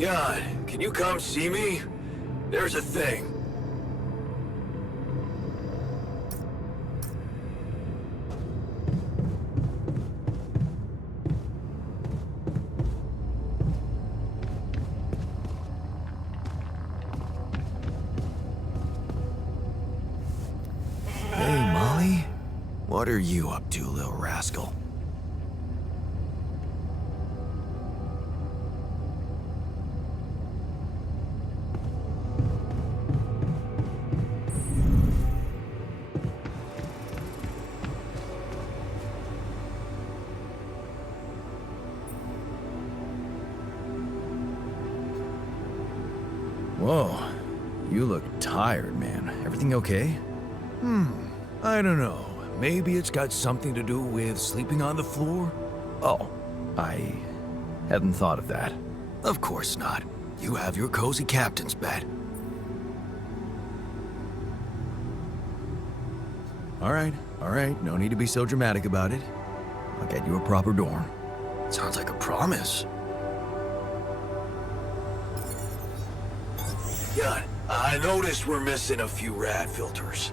Jan, can you come see me? There's a thing. Hey, Molly. What are you up to, little rascal? Whoa, you look tired, man. Everything okay? I don't know. Maybe it's got something to do with sleeping on the floor? Oh, I hadn't thought of that. Of course not. You have your cozy captain's bed. All right, no need to be so dramatic about it. I'll get you a proper dorm. Sounds like a promise. Jan, I noticed we're missing a few rad filters.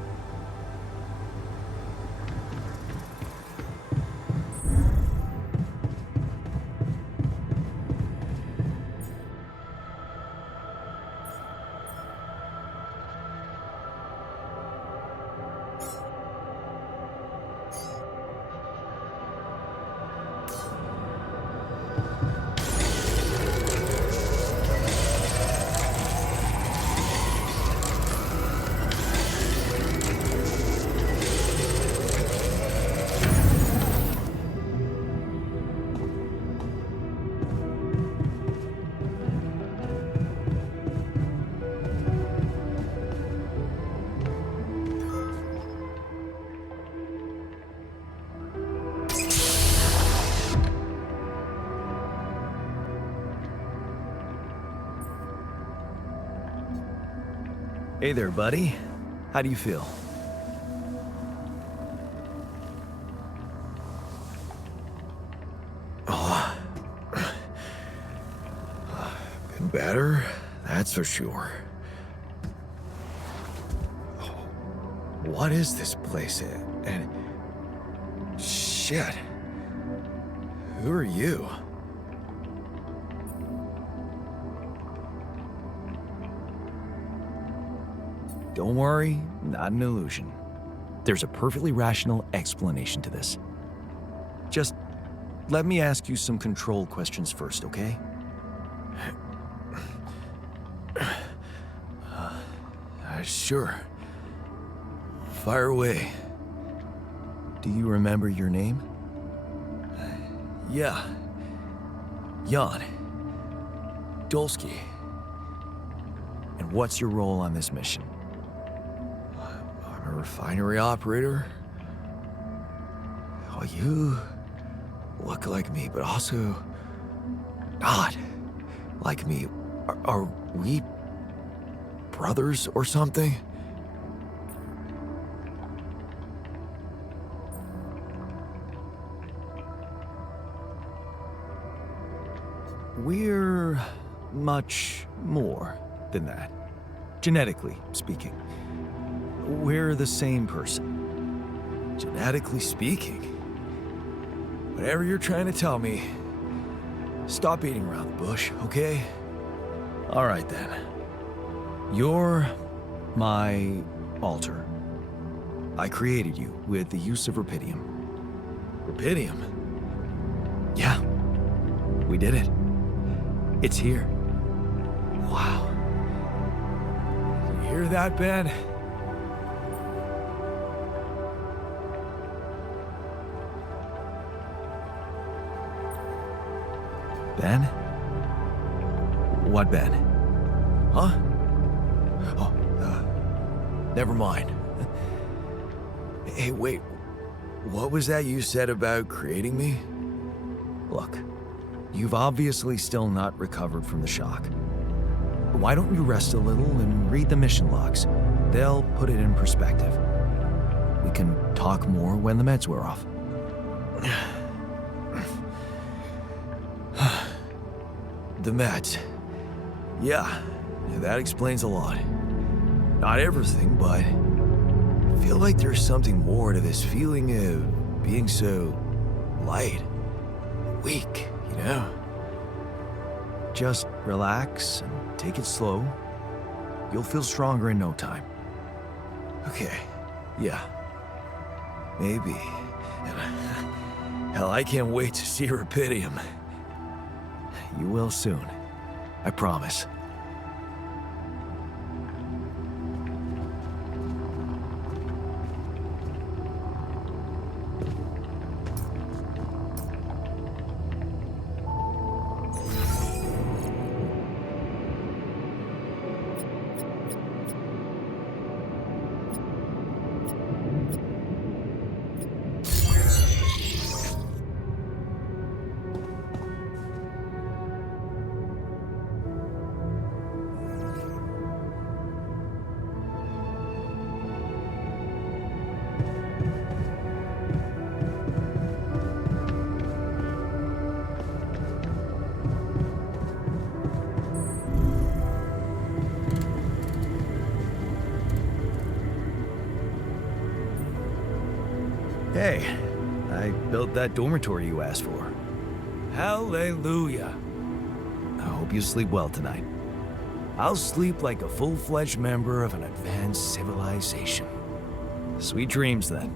Hey there, buddy. How do you feel? Been better, that's for sure. What is this place? And shit. Who are you? Don't worry, not an illusion. There's a perfectly rational explanation to this. Just let me ask you some control questions first, okay? Sure. Fire away. Do you remember your name? Yeah. Jan. Dolsky. And what's your role on this mission? I'm a refinery operator. Oh, you look like me, but also not like me. Are we brothers or something? We're much more than that, genetically speaking. We're the same person. Genetically speaking? Whatever you're trying to tell me, stop beating around the bush, okay? All right then. You're my alter. I created you with the use of Rapidium. Rapidium? Yeah, we did it. It's here. Wow. You hear that, Ben? Ben? What Ben? Huh? Oh, never mind. Hey, wait. What was that you said about creating me? Look, you've obviously still not recovered from the shock. Why don't you rest a little and read the mission logs? They'll put it in perspective. We can talk more when the meds wear off. The meds. Yeah, that explains a lot. Not everything, but I feel like there's something more to this feeling of being so light, weak, you know? Just relax and take it slow. You'll feel stronger in no time. Okay, yeah. Maybe. Hell, I can't wait to see Rapidium. You will soon. I promise. Hey, I built that dormitory you asked for. Hallelujah. I hope you sleep well tonight. I'll sleep like a full-fledged member of an advanced civilization. Sweet dreams, then.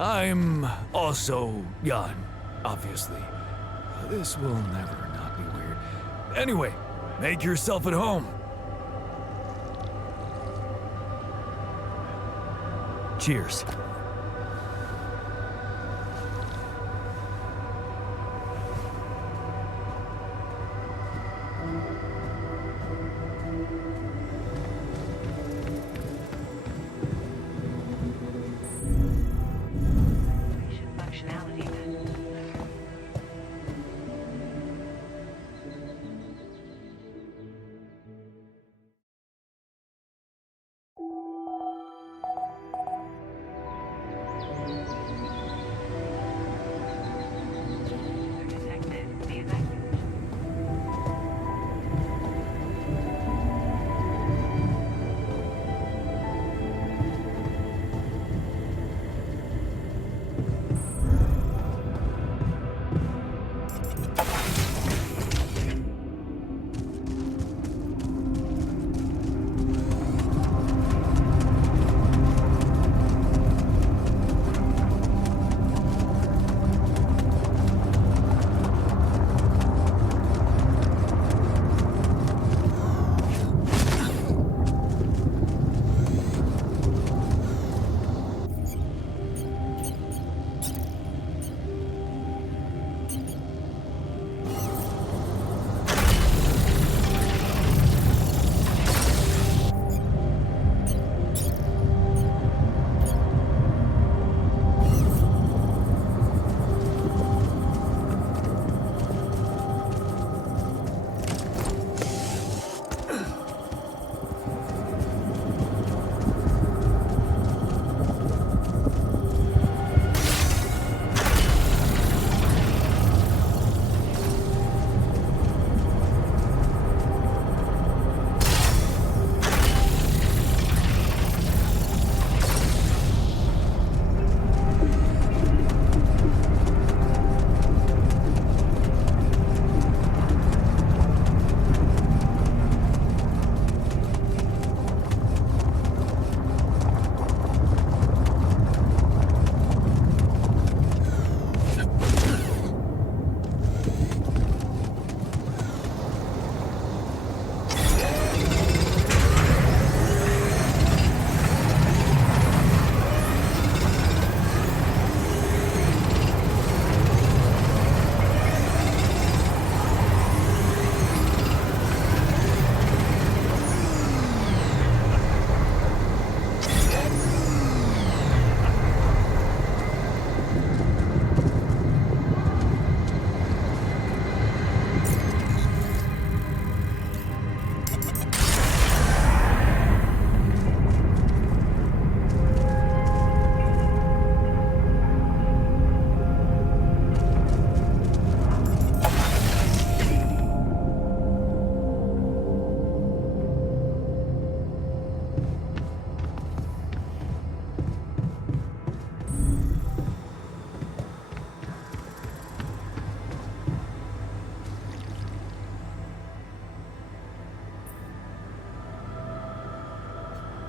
I'm also young, obviously. This will never not be weird. Anyway, make yourself at home. Cheers.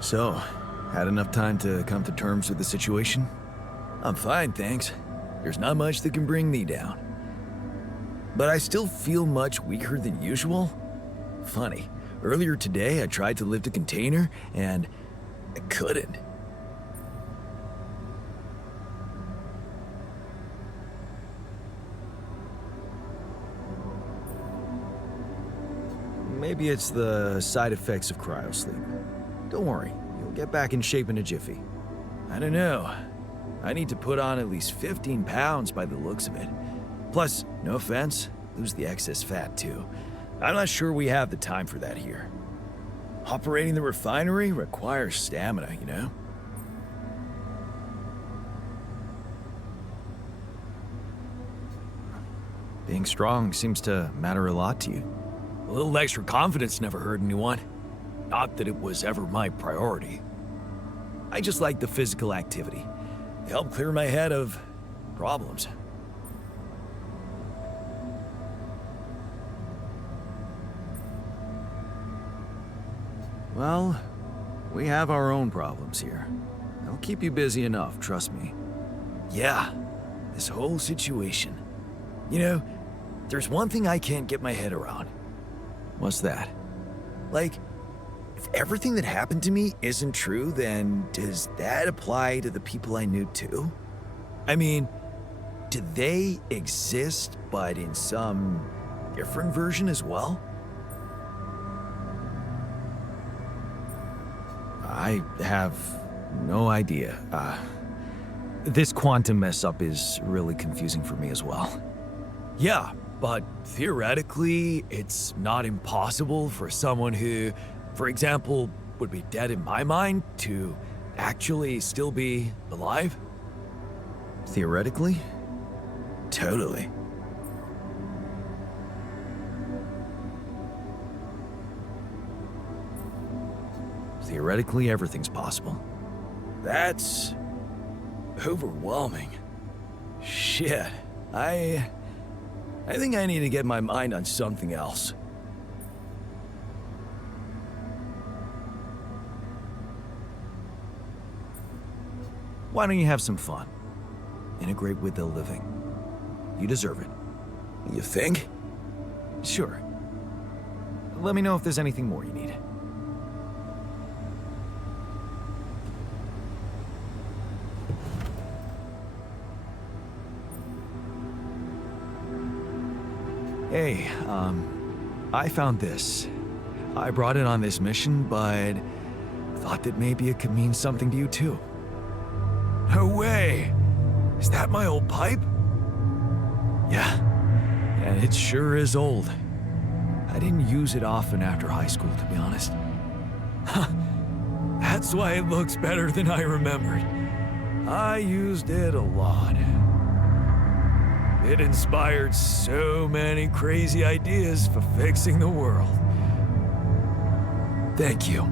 So, had enough time to come to terms with the situation? I'm fine, thanks. There's not much that can bring me down. But I still feel much weaker than usual. Funny, earlier today I tried to lift a container and I couldn't. Maybe it's the side effects of cryosleep. Don't worry, you'll get back in shape in a jiffy. I don't know. I need to put on at least 15 pounds by the looks of it. Plus, no offense, lose the excess fat too. I'm not sure we have the time for that here. Operating the refinery requires stamina, you know? Being strong seems to matter a lot to you. A little extra confidence never hurt anyone. Not that it was ever my priority. I just like the physical activity. It helped clear my head of problems. Well, we have our own problems here. They'll keep you busy enough, trust me. Yeah, this whole situation. You know, there's one thing I can't get my head around. What's that? Like, if everything that happened to me isn't true, then does that apply to the people I knew too? I mean, do they exist, but in some different version as well? I have no idea. This quantum mess-up is really confusing for me as well. Yeah, but theoretically, it's not impossible for someone who, for example, would be dead in my mind to actually still be alive? Theoretically? Totally. Theoretically, everything's possible. That's overwhelming. Shit, I think I need to get my mind on something else. Why don't you have some fun? Integrate with the living. You deserve it. You think? Sure. Let me know if there's anything more you need. Hey, I found this. I brought it on this mission, but thought that maybe it could mean something to you too. No way! Is that my old pipe? Yeah, and it sure is old. I didn't use it often after high school, to be honest. Huh. That's why it looks better than I remembered. I used it a lot. It inspired so many crazy ideas for fixing the world. Thank you.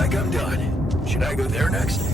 like I'm done. Should I go there next?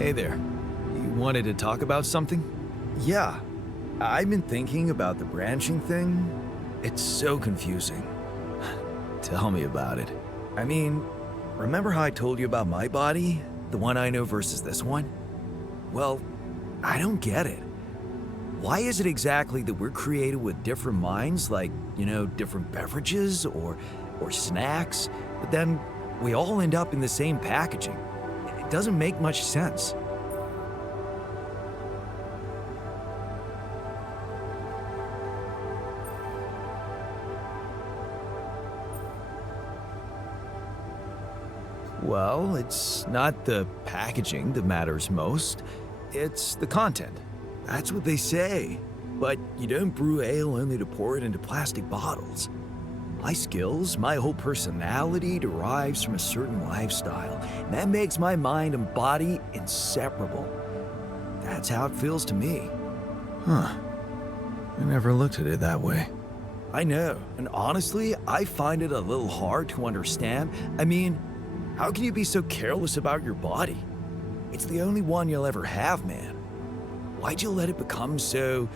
Hey there. You wanted to talk about something? Yeah, I've been thinking about the branching thing. It's so confusing. Tell me about it. I mean, remember how I told you about my body? The one I know versus this one? Well, I don't get it. Why is it exactly that we're created with different minds, like, different beverages or snacks, but then we all end up in the same packaging? It doesn't make much sense. Well, it's not the packaging that matters most. It's the content. That's what they say. But you don't brew ale only to pour it into plastic bottles. My skills, my whole personality derives from a certain lifestyle. And that makes my mind and body inseparable. That's how it feels to me. Huh. I never looked at it that way. I know, and honestly, I find it a little hard to understand. I mean, how can you be so careless about your body? It's the only one you'll ever have, man. Why'd you let it become so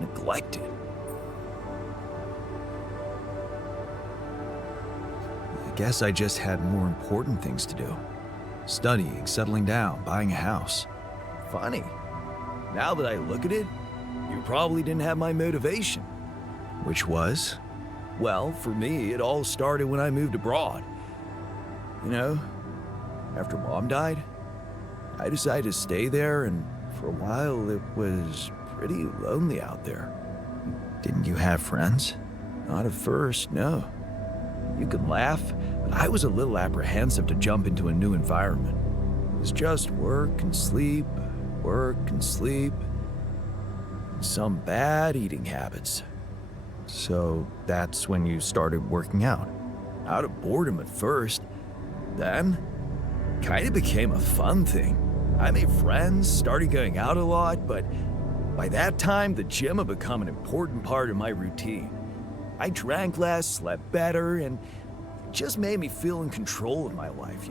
neglected? I guess I just had more important things to do. Studying, settling down, buying a house. Funny. Now that I look at it, you probably didn't have my motivation. Which was? Well, for me, it all started when I moved abroad. After Mom died, I decided to stay there, and for a while it was pretty lonely out there. Didn't you have friends? Not at first, no. You can laugh, but I was a little apprehensive to jump into a new environment. It was just work and sleep, and some bad eating habits. So that's when you started working out? Out of boredom at first. Then, kind of became a fun thing. I made friends, started going out a lot, but by that time, the gym had become an important part of my routine. I drank less, slept better, and it just made me feel in control of my life,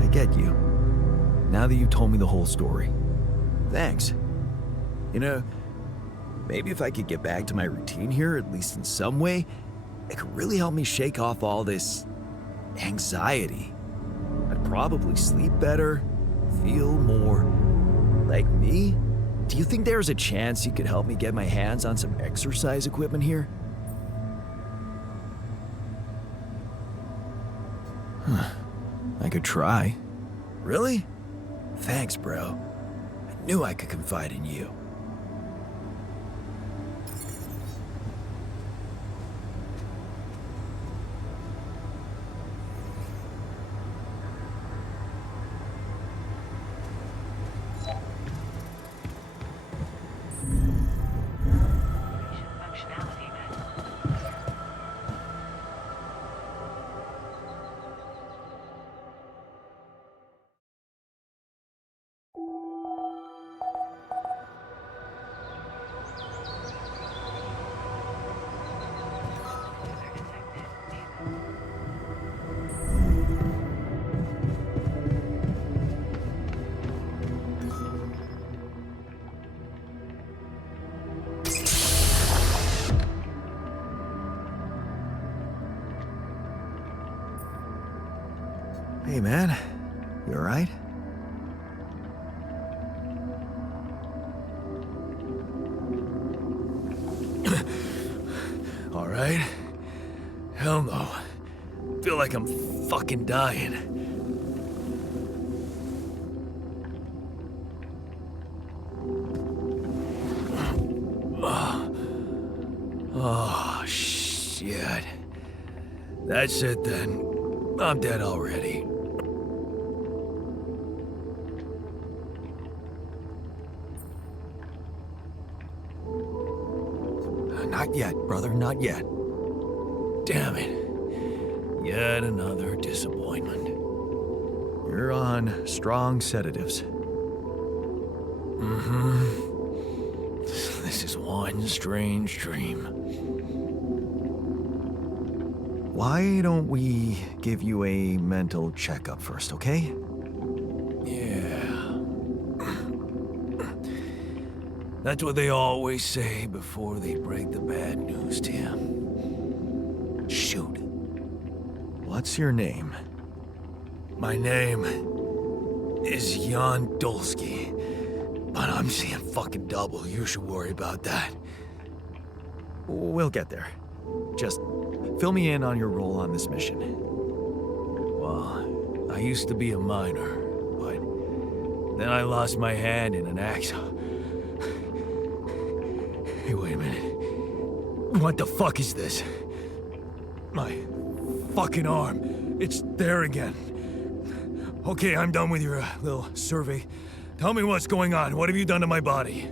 I get you. Now that you've told me the whole story. Thanks. Maybe if I could get back to my routine here, at least in some way, it could really help me shake off all this anxiety. I'd probably sleep better, feel more like me. Do you think there's a chance you could help me get my hands on some exercise equipment here? I could try. Really? Thanks, bro. I knew I could confide in you. Hey man, you alright? Alright? Hell no. Feel like I'm fucking dying. Oh, shit. That's it then. I'm dead already. Not yet, brother, not yet. Damn it. Yet another disappointment. You're on strong sedatives. This is one strange dream. Why don't we give you a mental checkup first, okay? Yeah. That's what they always say before they break the bad news to you. Shoot. What's your name? My name is Jan Dolsky, but I'm seeing fucking double. You should worry about that. We'll get there. Just fill me in on your role on this mission. Well, I used to be a miner, but then I lost my hand in an accident. Hey, wait a minute. What the fuck is this? My fucking arm. It's there again. Okay, I'm done with your little survey. Tell me what's going on. What have you done to my body?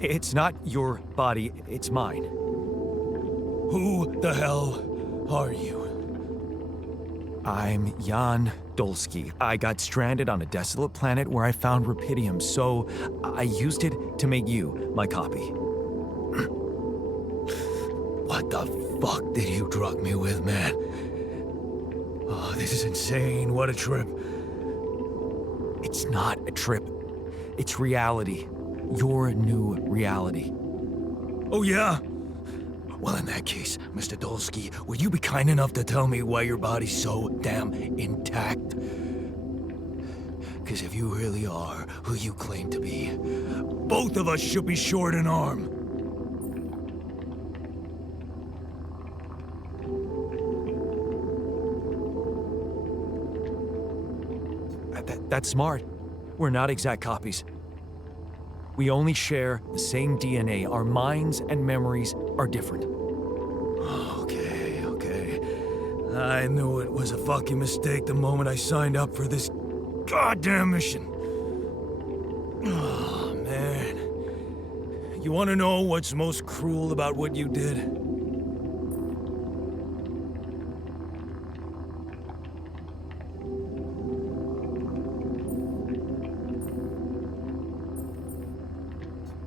It's not your body, it's mine. Who the hell are you? I'm Jan Dolsky. I got stranded on a desolate planet where I found rupidium, so I used it to make you my copy. What the fuck did you drug me with, man? Oh, this is insane. What a trip. It's not a trip. It's reality. Your new reality. Oh, yeah? Well, in that case, Mr. Dolsky, would you be kind enough to tell me why your body's so damn intact? Because if you really are who you claim to be, both of us should be short an arm. That's smart. We're not exact copies. We only share the same DNA. Our minds and memories are different. Okay. I knew it was a fucking mistake the moment I signed up for this goddamn mission. Oh, man. You want to know what's most cruel about what you did?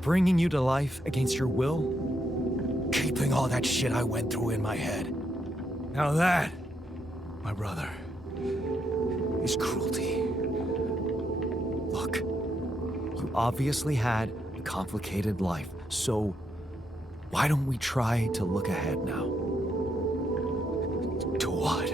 Bringing you to life against your will? Keeping all that shit I went through in my head. Now that, my brother, is cruelty. Look, you obviously had a complicated life, so why don't we try to look ahead now? To what?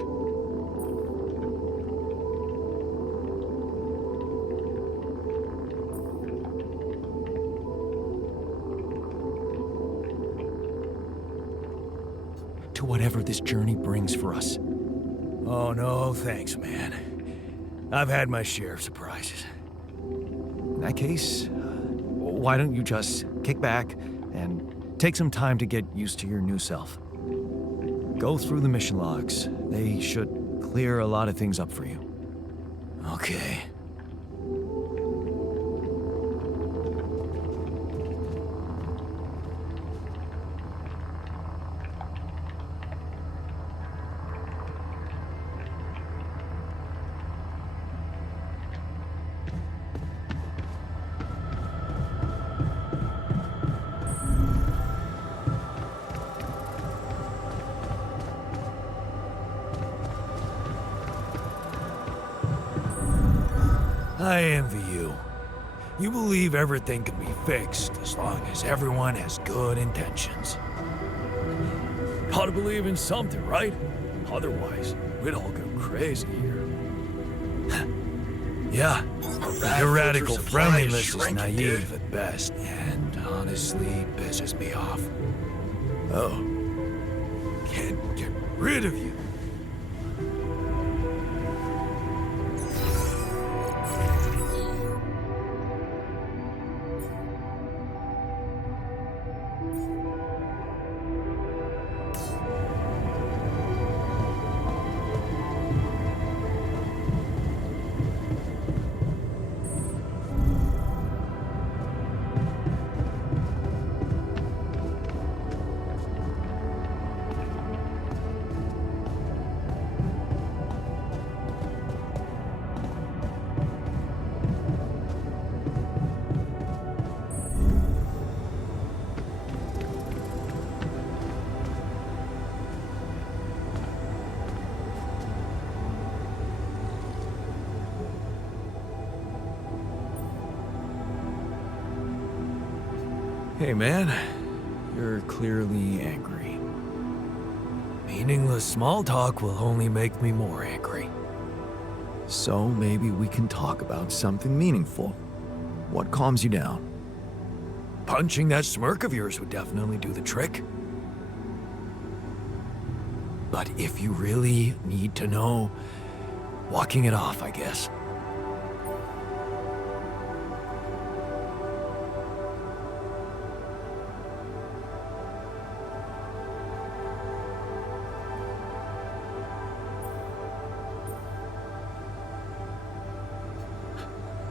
To whatever this journey brings for us. Oh, no, thanks, man. I've had my share of surprises. In that case, why don't you just kick back and take some time to get used to your new self? Go through the mission logs. They should clear a lot of things up for you. Okay. I envy you. You believe everything can be fixed as long as everyone has good intentions. Gotta believe in something, right? Otherwise, we'd all go crazy here. Yeah, your radical friendliness is naive at best, and honestly pisses me off. Oh, can't get rid of you. Hey man, you're clearly angry. Meaningless small talk will only make me more angry. So maybe we can talk about something meaningful. What calms you down? Punching that smirk of yours would definitely do the trick. But if you really need to know, walking it off, I guess.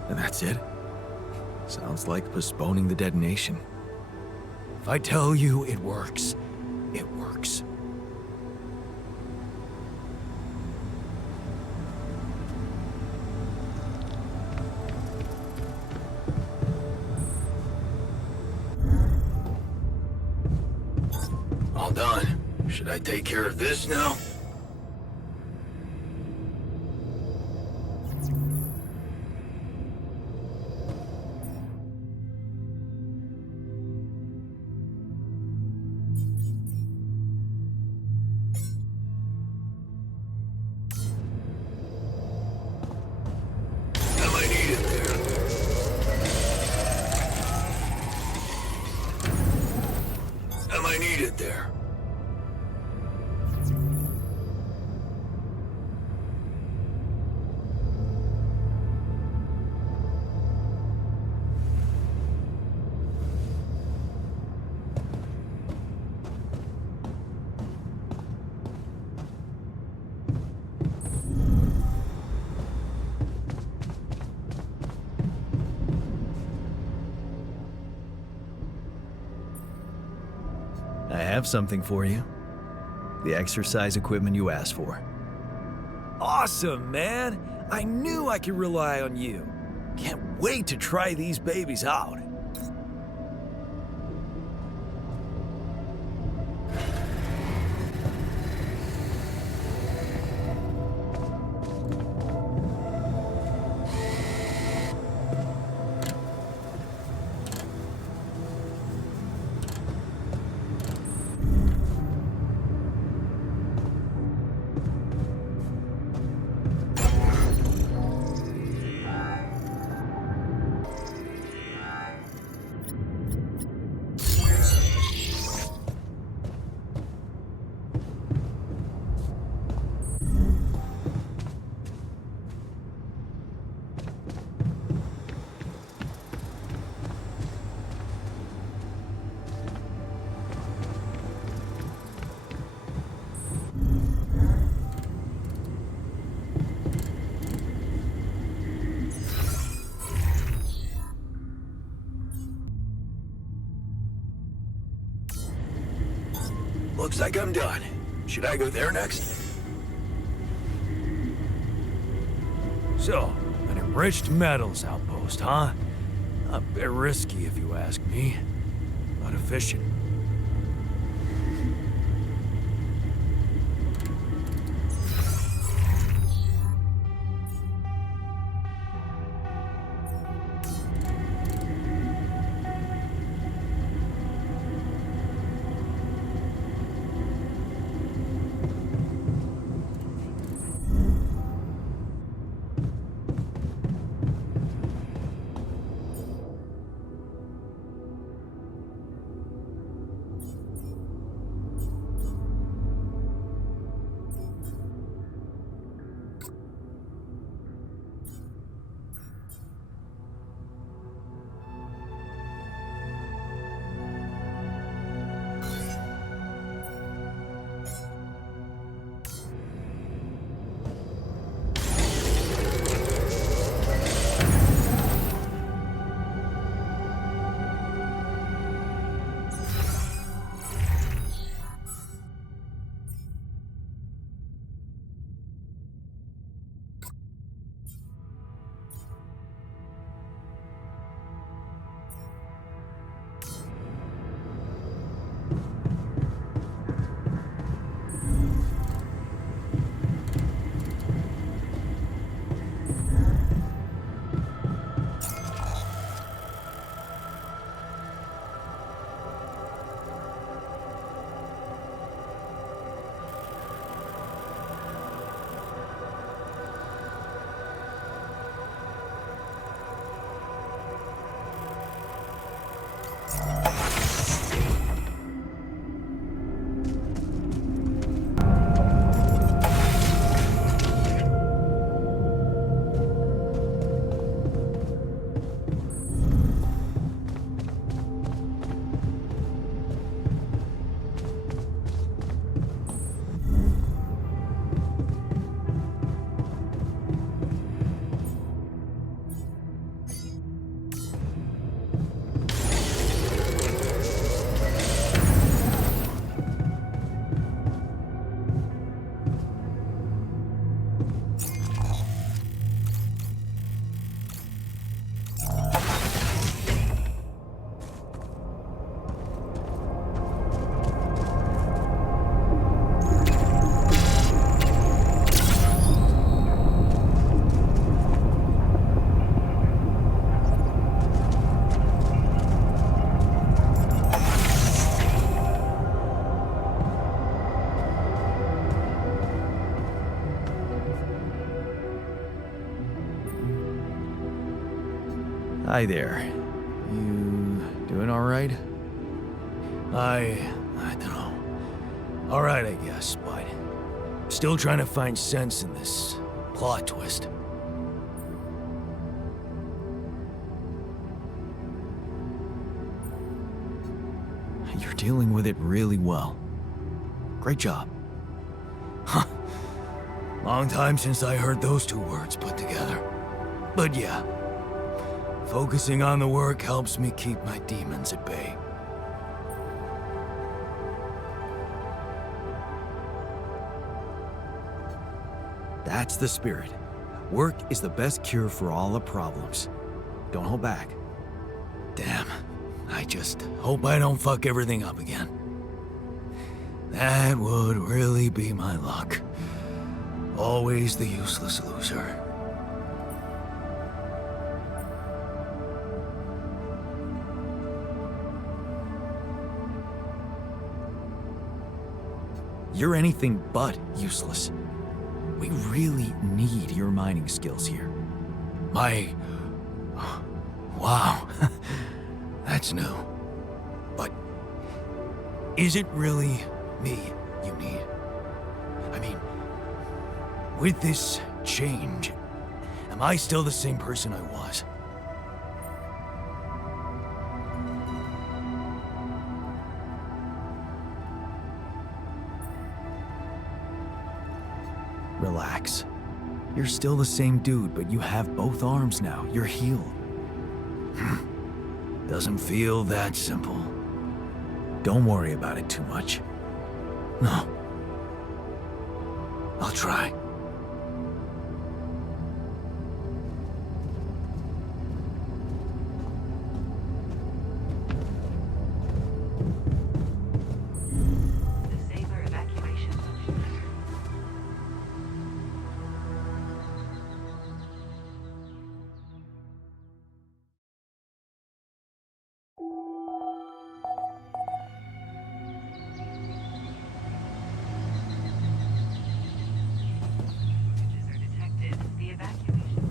And that's it? Sounds like postponing the detonation. If I tell you it works, it works. All done. Should I take care of this now? Am I needed there? Am I needed there? I have something for you. The exercise equipment you asked for. Awesome, man! I knew I could rely on you. Can't wait to try these babies out. Looks like I'm done. Should I go there next? So, an enriched metals outpost, huh? A bit risky if you ask me, but efficient. Hi there. You doing all right? I don't know. All right, I guess, but still trying to find sense in this plot twist. You're dealing with it really well. Great job. Huh. Long time since I heard those two words put together. But yeah, focusing on the work helps me keep my demons at bay. That's the spirit. Work is the best cure for all the problems. Don't hold back. Damn, I just hope I don't fuck everything up again. That would really be my luck. Always the useless loser. You're anything but useless. We really need your mining skills here. Wow. That's new. But is it really me you need? I mean, with this change, am I still the same person I was? Relax. You're still the same dude, but you have both arms now. You're healed. Doesn't feel that simple. Don't worry about it too much. No. I'll try. Disable evacuation function. Messages are detected. The evacuation.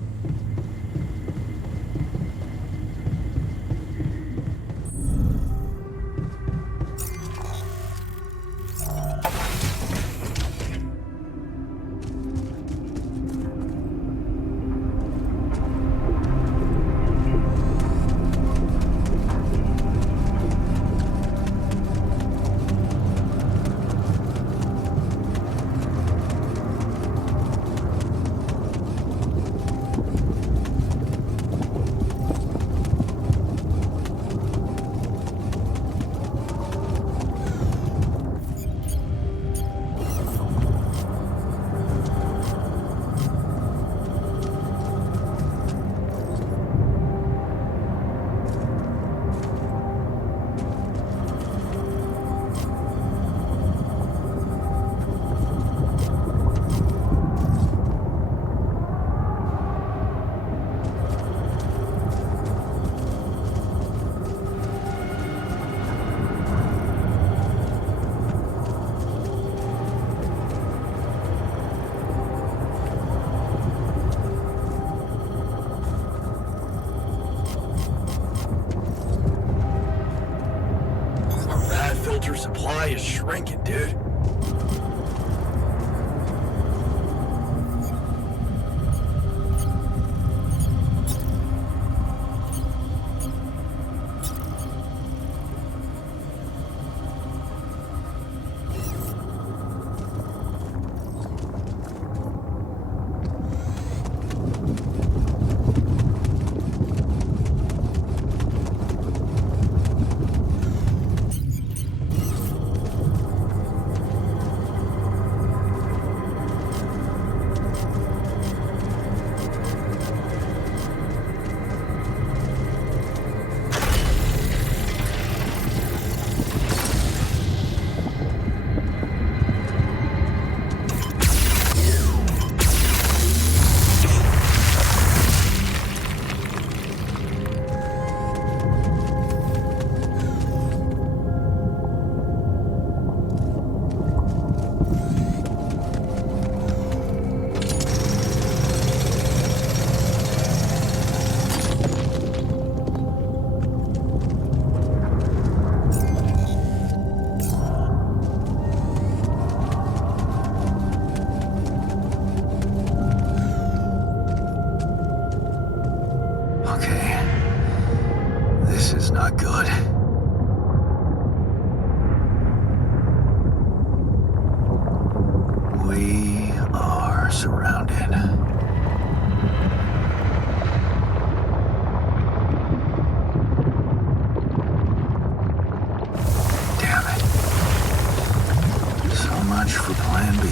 That filter supply is shrinking, dude. Okay. This is not good. We are surrounded. Damn it. So much for Plan B.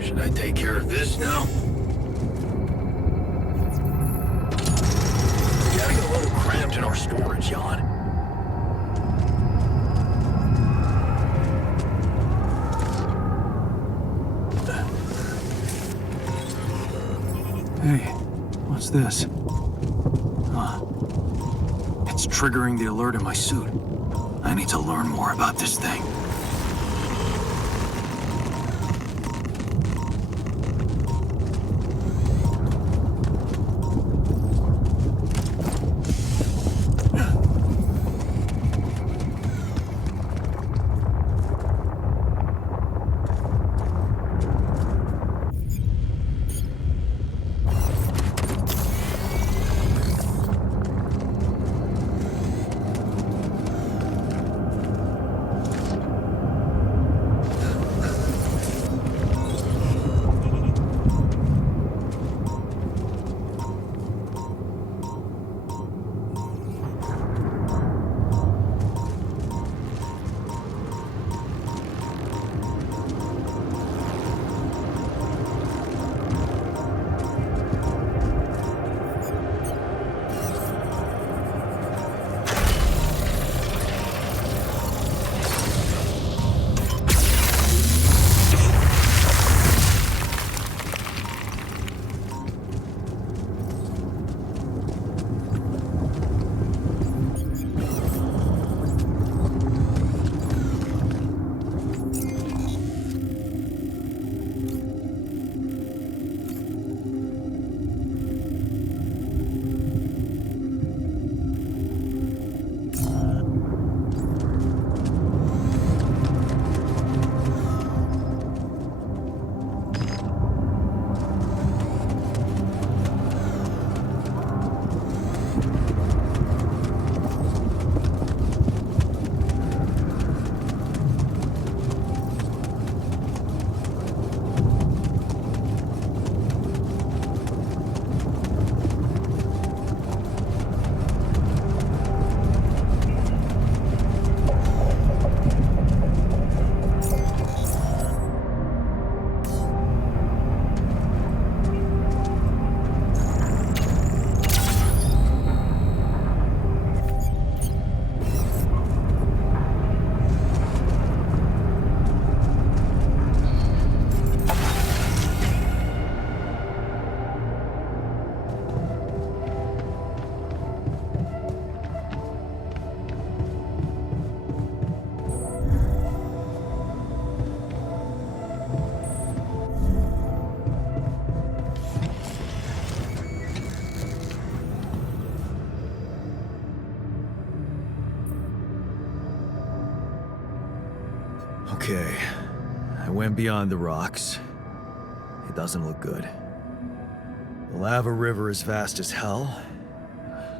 Should I take care of this now? We're getting a little cramped in our storage, Jan. Hey, what's this? Huh. It's triggering the alert in my suit. I need to learn more about this thing. Okay. I went beyond the rocks. It doesn't look good. The lava river is vast as hell.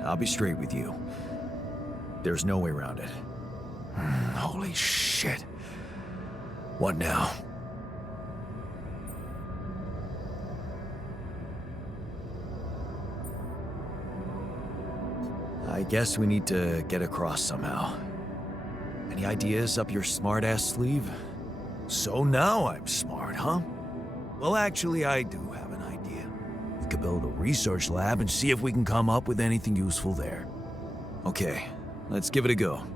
I'll be straight with you. There's no way around it. Holy shit. What now? I guess we need to get across somehow. Any ideas up your smart-ass sleeve? So now I'm smart, huh? Well, actually, I do have an idea. We could build a research lab and see if we can come up with anything useful there. Okay, let's give it a go.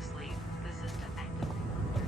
sleep. The system actively monitors.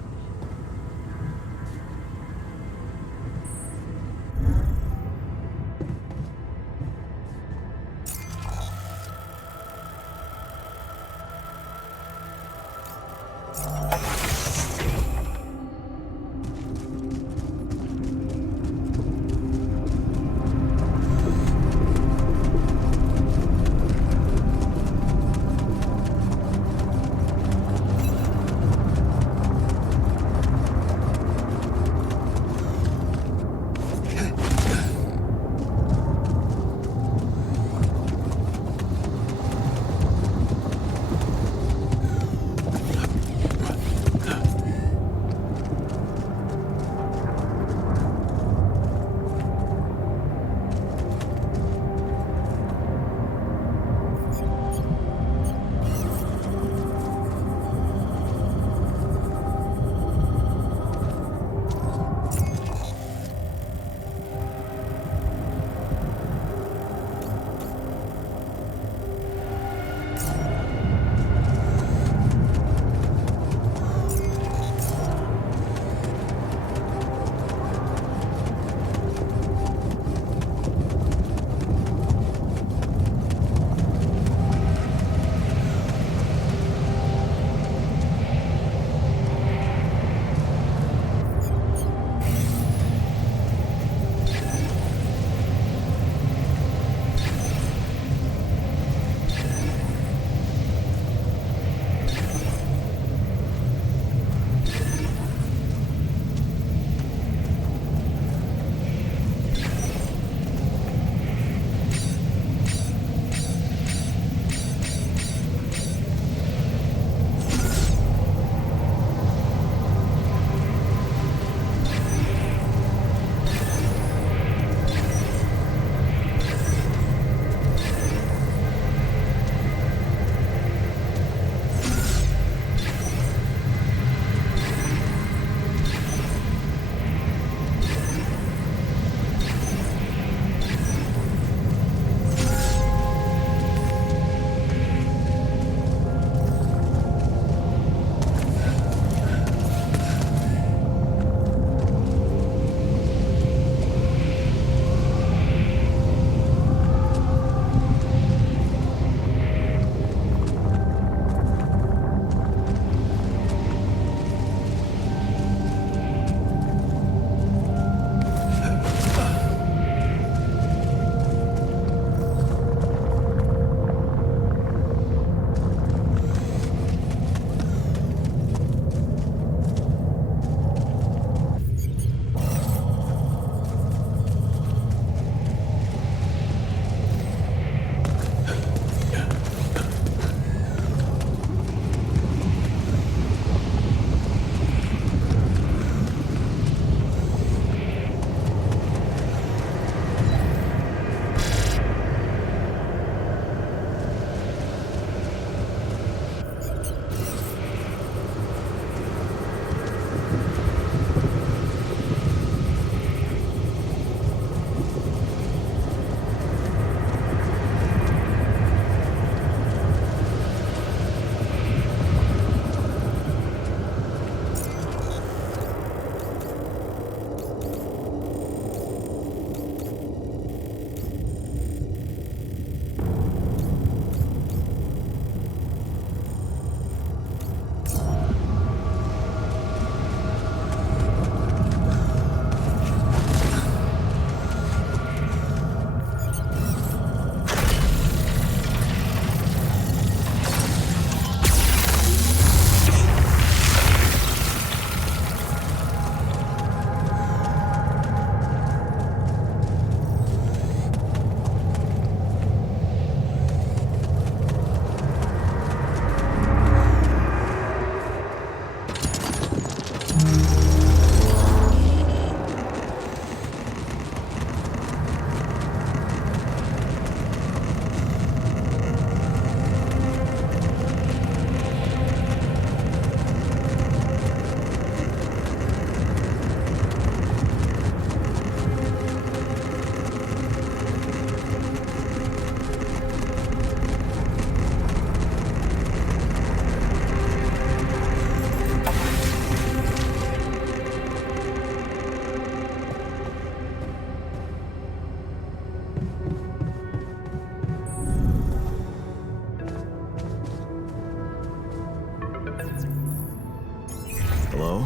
Hello?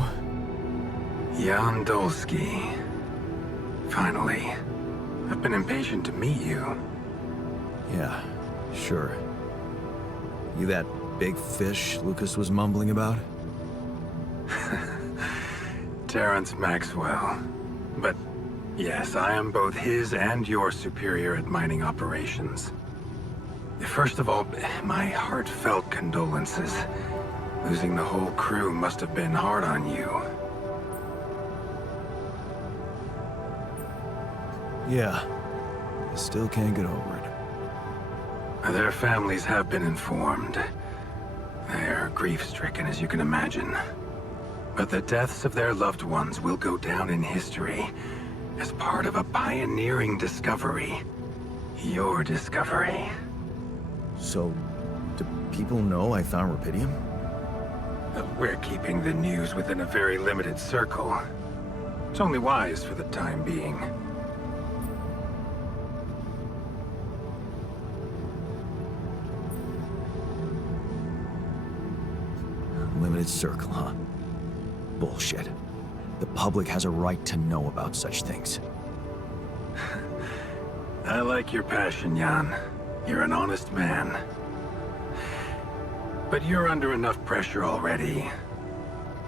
Jan Dolsky. Finally. I've been impatient to meet you. Yeah, sure. You that big fish Lucas was mumbling about? Terrence Maxwell. But yes, I am both his and your superior at mining operations. First of all, my heartfelt condolences. Losing the whole crew must have been hard on you. Yeah. I still can't get over it. Their families have been informed. They're grief-stricken, as you can imagine. But the deaths of their loved ones will go down in history as part of a pioneering discovery. Your discovery. So, do people know I found Rapidium? We're keeping the news within a very limited circle. It's only wise for the time being. Limited circle, huh? Bullshit. The public has a right to know about such things. I like your passion, Jan. You're an honest man. But you're under enough pressure already.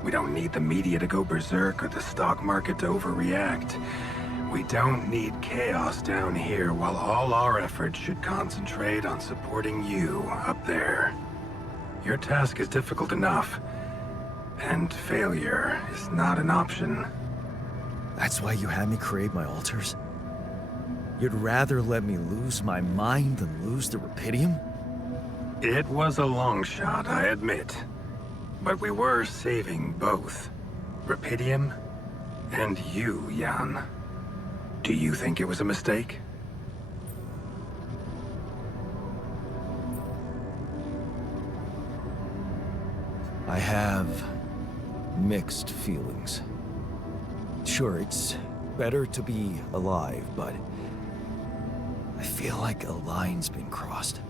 We don't need the media to go berserk or the stock market to overreact. We don't need chaos down here while all our efforts should concentrate on supporting you up there. Your task is difficult enough, and failure is not an option. That's why you had me create my alters? You'd rather let me lose my mind than lose the Rapidium? It was a long shot, I admit. But we were saving both. Rapidium and you, Jan. Do you think it was a mistake? I have mixed feelings. Sure, it's better to be alive, but I feel like a line's been crossed.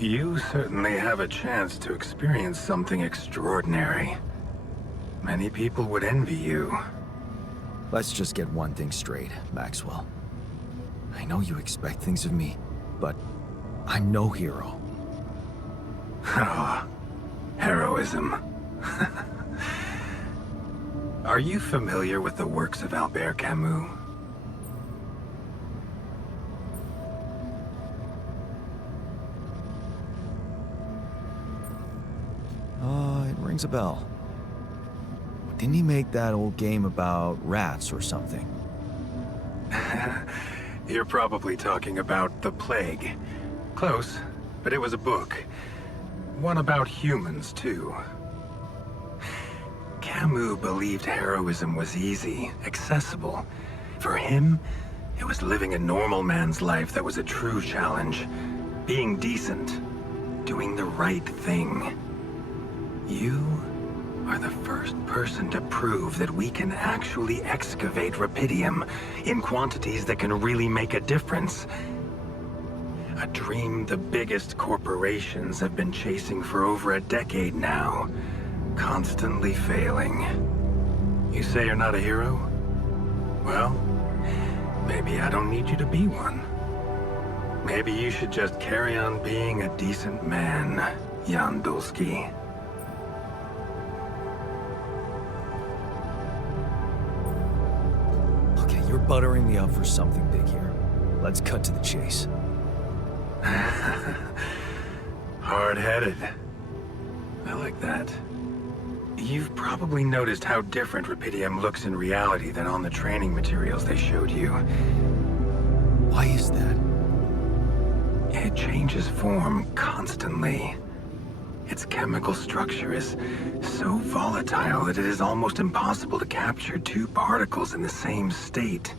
You certainly have a chance to experience something extraordinary. Many people would envy you. Let's just get one thing straight, Maxwell. I know you expect things of me, but I'm no hero. Ah, heroism. Are you familiar with the works of Albert Camus? It rings a bell. Didn't he make that old game about rats or something? You're probably talking about The Plague. Close, but it was a book. One about humans, too. Camus believed heroism was easy, accessible. For him, it was living a normal man's life that was a true challenge. Being decent. Doing the right thing. You are the first person to prove that we can actually excavate Rapidium in quantities that can really make a difference. A dream the biggest corporations have been chasing for over a decade now, constantly failing. You say you're not a hero? Well, maybe I don't need you to be one. Maybe you should just carry on being a decent man, Jan Dolsky. Okay, you're buttering me up for something big here. Let's cut to the chase. Hard-headed. I like that. You've probably noticed how different Rapidium looks in reality than on the training materials they showed you. Why is that? It changes form constantly. Its chemical structure is so volatile that it is almost impossible to capture two particles in the same state.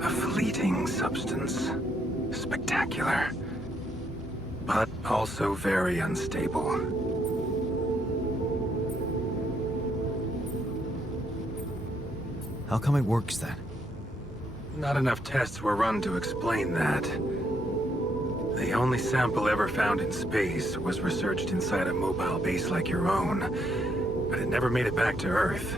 A fleeting substance. Spectacular. But also very unstable. How come it works then? Not enough tests were run to explain that. The only sample ever found in space was researched inside a mobile base like your own. but it never made it back to Earth.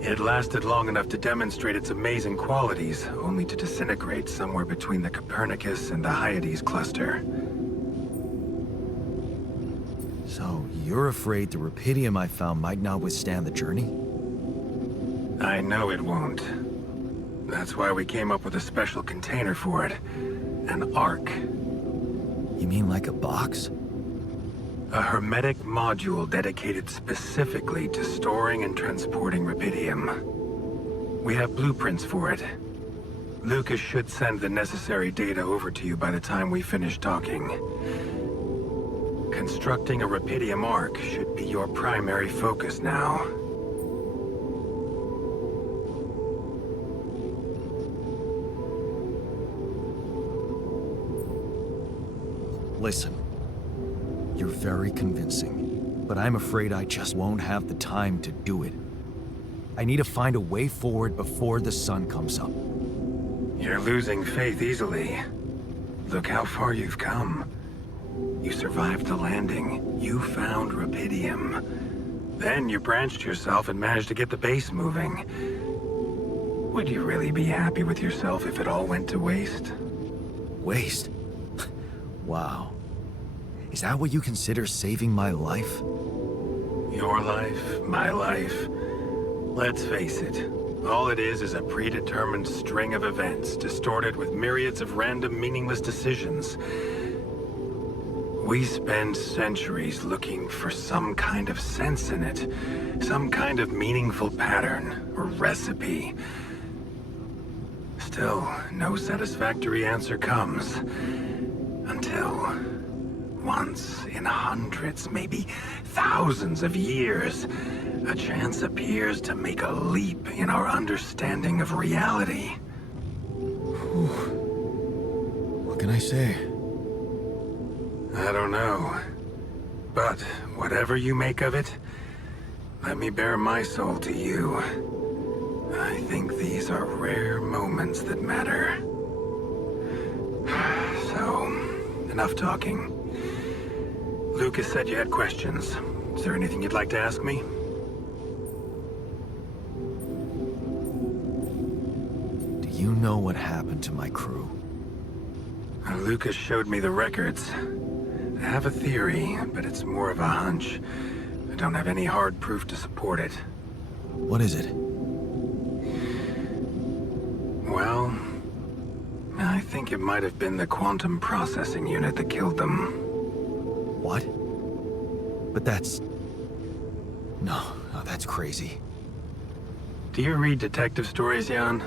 It lasted long enough to demonstrate its amazing qualities, only to disintegrate somewhere between the Copernicus and the Hyades cluster. So, you're afraid the rupidium I found might not withstand the journey? I know it won't. That's why we came up with a special container for it. An Ark. You mean like a box? A hermetic module dedicated specifically to storing and transporting rupidium. We have blueprints for it. Lucas should send the necessary data over to you by the time we finish talking. Constructing a rupidium Ark should be your primary focus now. Listen, you're very convincing, but I'm afraid I just won't have the time to do it. I need to find a way forward before the sun comes up. You're losing faith easily. Look how far you've come. You survived the landing. You found rupidium. Then you branched yourself and managed to get the base moving. Would you really be happy with yourself if it all went to waste? Waste? Wow. Is that what you consider saving my life? Your life, my life. Let's face it, all it is a predetermined string of events, distorted with myriads of random, meaningless decisions. We spend centuries looking for some kind of sense in it, some kind of meaningful pattern or recipe. Still, no satisfactory answer comes. Until, once in hundreds, maybe thousands of years, a chance appears to make a leap in our understanding of reality. What can I say? I don't know. But whatever you make of it, let me bare my soul to you. I think these are rare moments that matter. So, enough talking. Lucas said you had questions. Is there anything you'd like to ask me? Do you know what happened to my crew? Lucas showed me the records. I have a theory, but it's more of a hunch. I don't have any hard proof to support it. What is it? Well, I think it might have been the quantum processing unit that killed them. What? But that's... No, that's crazy. Do you read detective stories, Jan?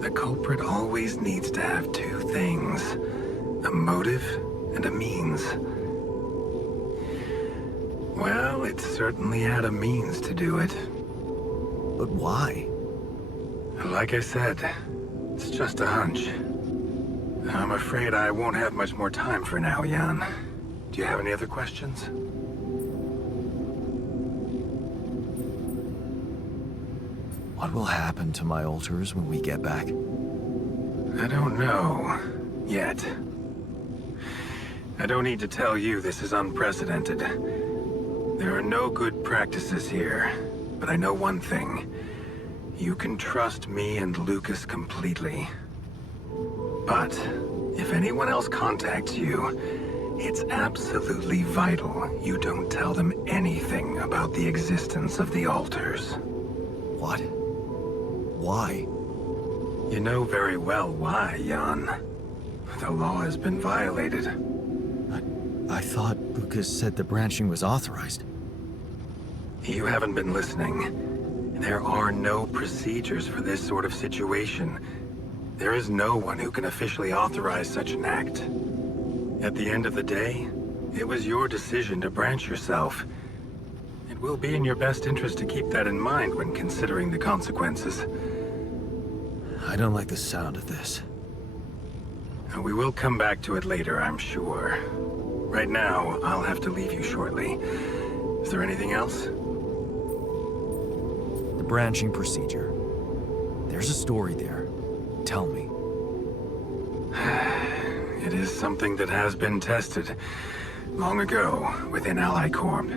The culprit always needs to have two things. A motive and a means. Well, it certainly had a means to do it. But why? Like I said, it's just a hunch. I'm afraid I won't have much more time for now, Jan. Do you have any other questions? What will happen to my alters when we get back? I don't know. Yet. I don't need to tell you this is unprecedented. There are no good practices here, but I know one thing. You can trust me and Lucas completely. But if anyone else contacts you, it's absolutely vital you don't tell them anything about the existence of the alters. What? Why? You know very well why, Jan. The law has been violated. I thought Lucas said the branching was authorized. You haven't been listening. There are no procedures for this sort of situation. There is no one who can officially authorize such an act. At the end of the day, it was your decision to branch yourself. It will be in your best interest to keep that in mind when considering the consequences. I don't like the sound of this. We will come back to it later, I'm sure. Right now, I'll have to leave you shortly. Is there anything else? The branching procedure. There's a story there. Tell me. It is something that has been tested long ago within Ally Corp.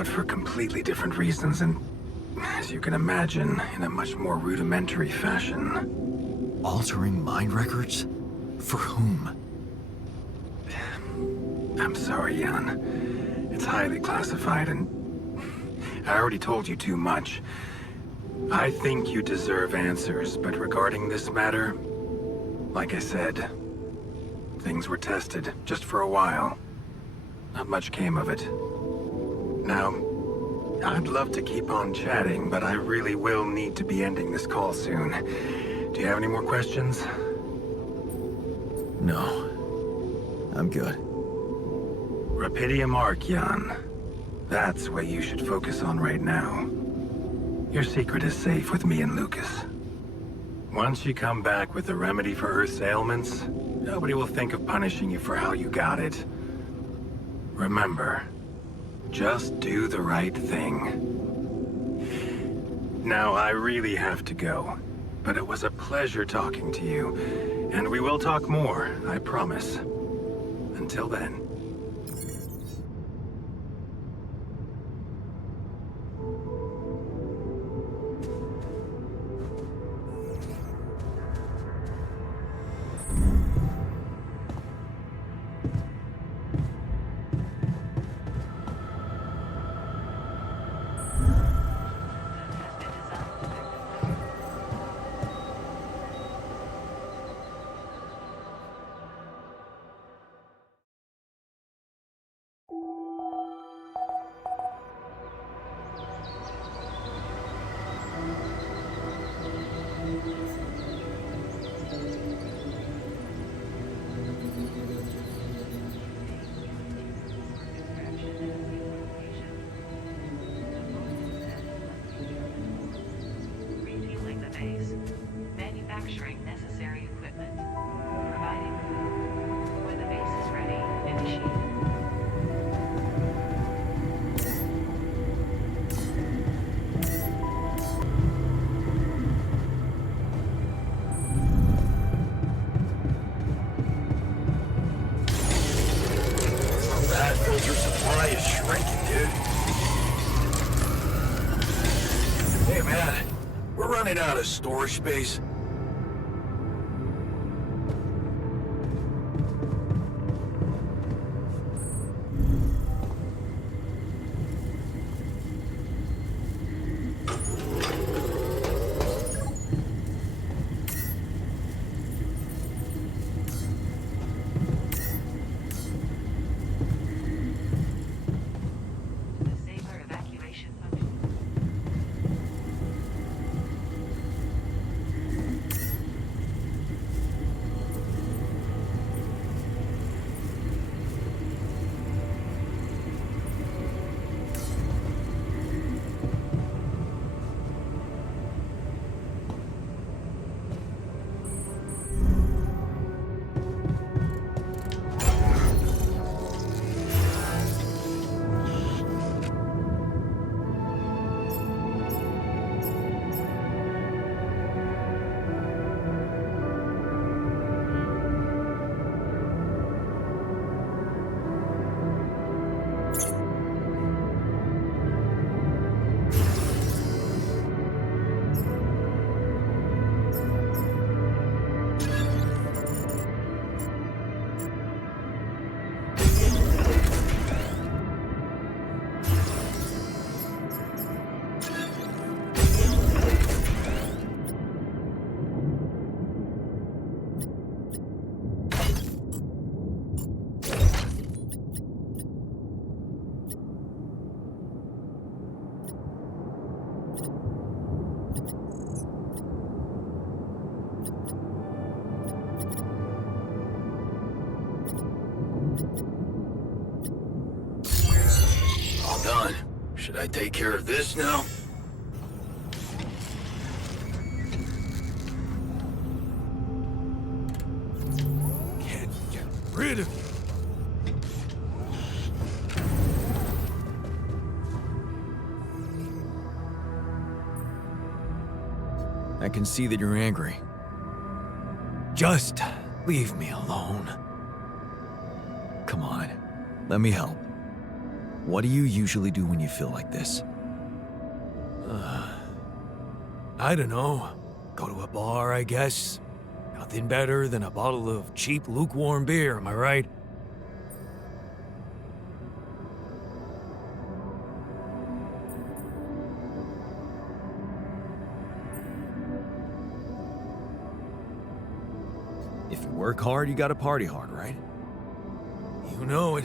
but for completely different reasons and, as you can imagine, in a much more rudimentary fashion. Altering mind records? For whom? I'm sorry, Jan. It's highly classified and I already told you too much. I think you deserve answers, but regarding this matter, like I said, things were tested just for a while. Not much came of it. Now, I'd love to keep on chatting, but I really will need to be ending this call soon. Do you have any more questions? No. I'm good. Rapidium Arc, Jan. That's what you should focus on right now. Your secret is safe with me and Lucas. Once you come back with a remedy for Earth's ailments, nobody will think of punishing you for how you got it. Remember, just do the right thing. Now, I really have to go, but it was a pleasure talking to you, and we will talk more, I promise. Until then. Refueling the base. Manufacturing necessary equipment. Providing food. When the base is ready, initiate. That filter supply is shrinking, dude. Hey, man. We're running out of storage space. Disable evacuation function. All done. Should I take care of this now? Can't get rid of you. I can see that you're angry. Just leave me alone. Come on, let me help. What do you usually do when you feel like this? I don't know. Go to a bar, I guess. Nothing better than a bottle of cheap, lukewarm beer, am I right? If you work hard, you gotta party hard, right? You know it.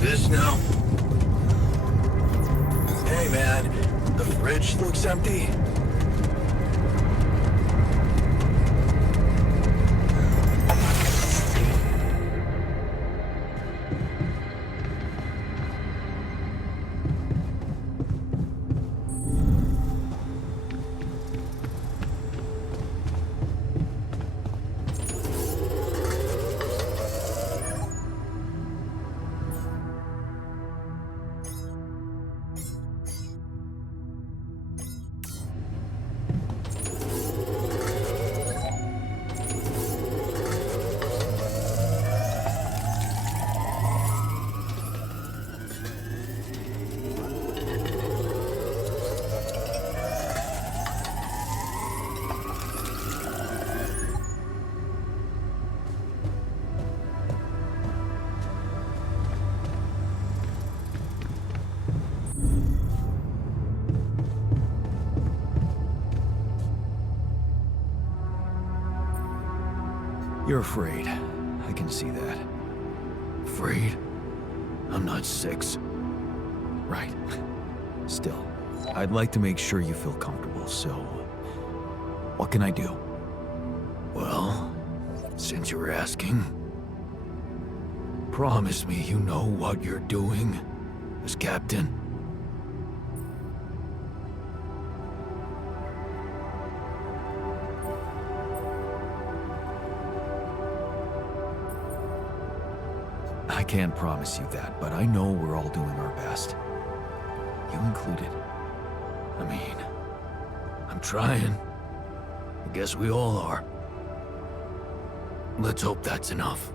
this now? Hey man, the fridge looks empty. You're afraid. I can see that. Afraid? I'm not 6. Right. Still, I'd like to make sure you feel comfortable, so... what can I do? Well, since you're asking, promise me you know what you're doing as captain. I can't promise you that, but I know we're all doing our best. You included. I mean, I'm trying. I guess we all are. Let's hope that's enough.